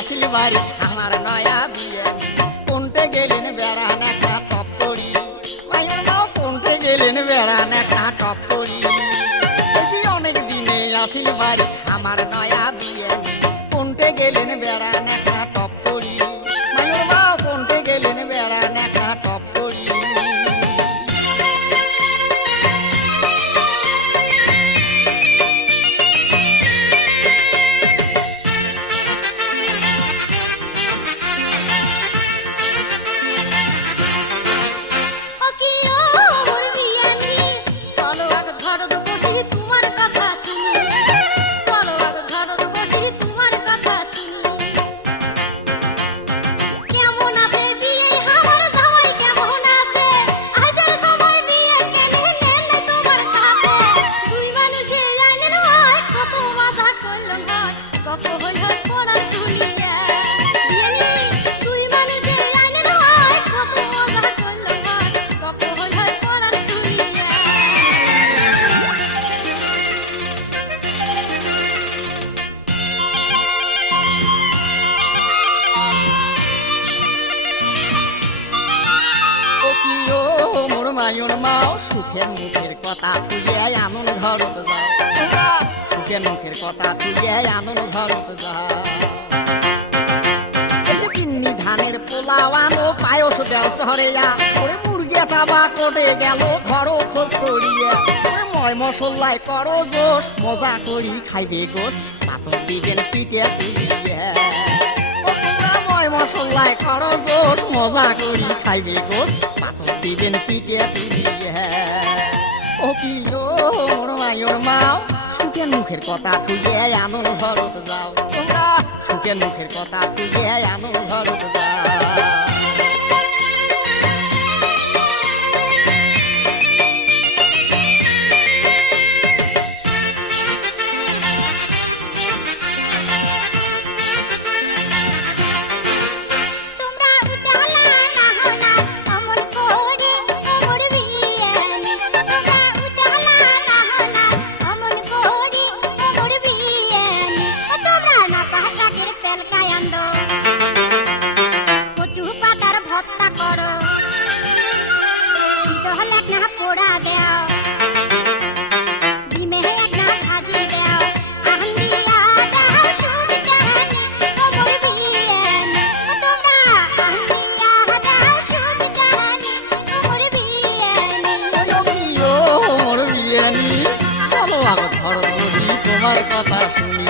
আসিল বাড়ি, আমার নয়া বিয়ে। কোনটে গেলেন বেড়ান একটা টপ করি মায়ের মাও কোনটে গেলেন বেড়ান একটা বেশি অনেক দিনে আসিল বাড়ি, আমার নয়া বিয়ে। কোনটে গেলেন বেড়ান একটা মায়ুর মাও, সুখের মুখের কথা ঘরত যাও। তোমরা সুখের মুখের কথা যাও। এই যে পিন্নি ধানের পোলাও আনো, পায়স দেও শহরে যা ওরে মুরগিয়া তাবা কোটে গেল, ধরো খোঁজ করিয়া। ময় মশলাই করো জোশ মজা করি খাইবে গোস পাথর দিবেন পিঠে তুলিয়া। ময় মশলাই করো জোশ মজা করি খাইবে গোস দিবেন পিঠে তুলিয়া ও কি মায়ুর মাও সুখের মুখের কথা তুলিয়ে আনন্দ ঘরত যাও তোমরা সুখের মুখের কথা তুলিয়ে আনন্দ ঘরত আন্দ কচু পাতার ভত্তা করো। শীত হলে না পোড়া দেও। ডিমে এক না ভাজি দেও। আহন্দিয়া দাও সুদ জানি অমর বিয়ানি ও তোমরা আহন্দিয়া দাও সুদ জানি অমর বিয়ানি ও মোর বিয়ানি চলো আগত ঘরত বসি তোমার কথা শুনি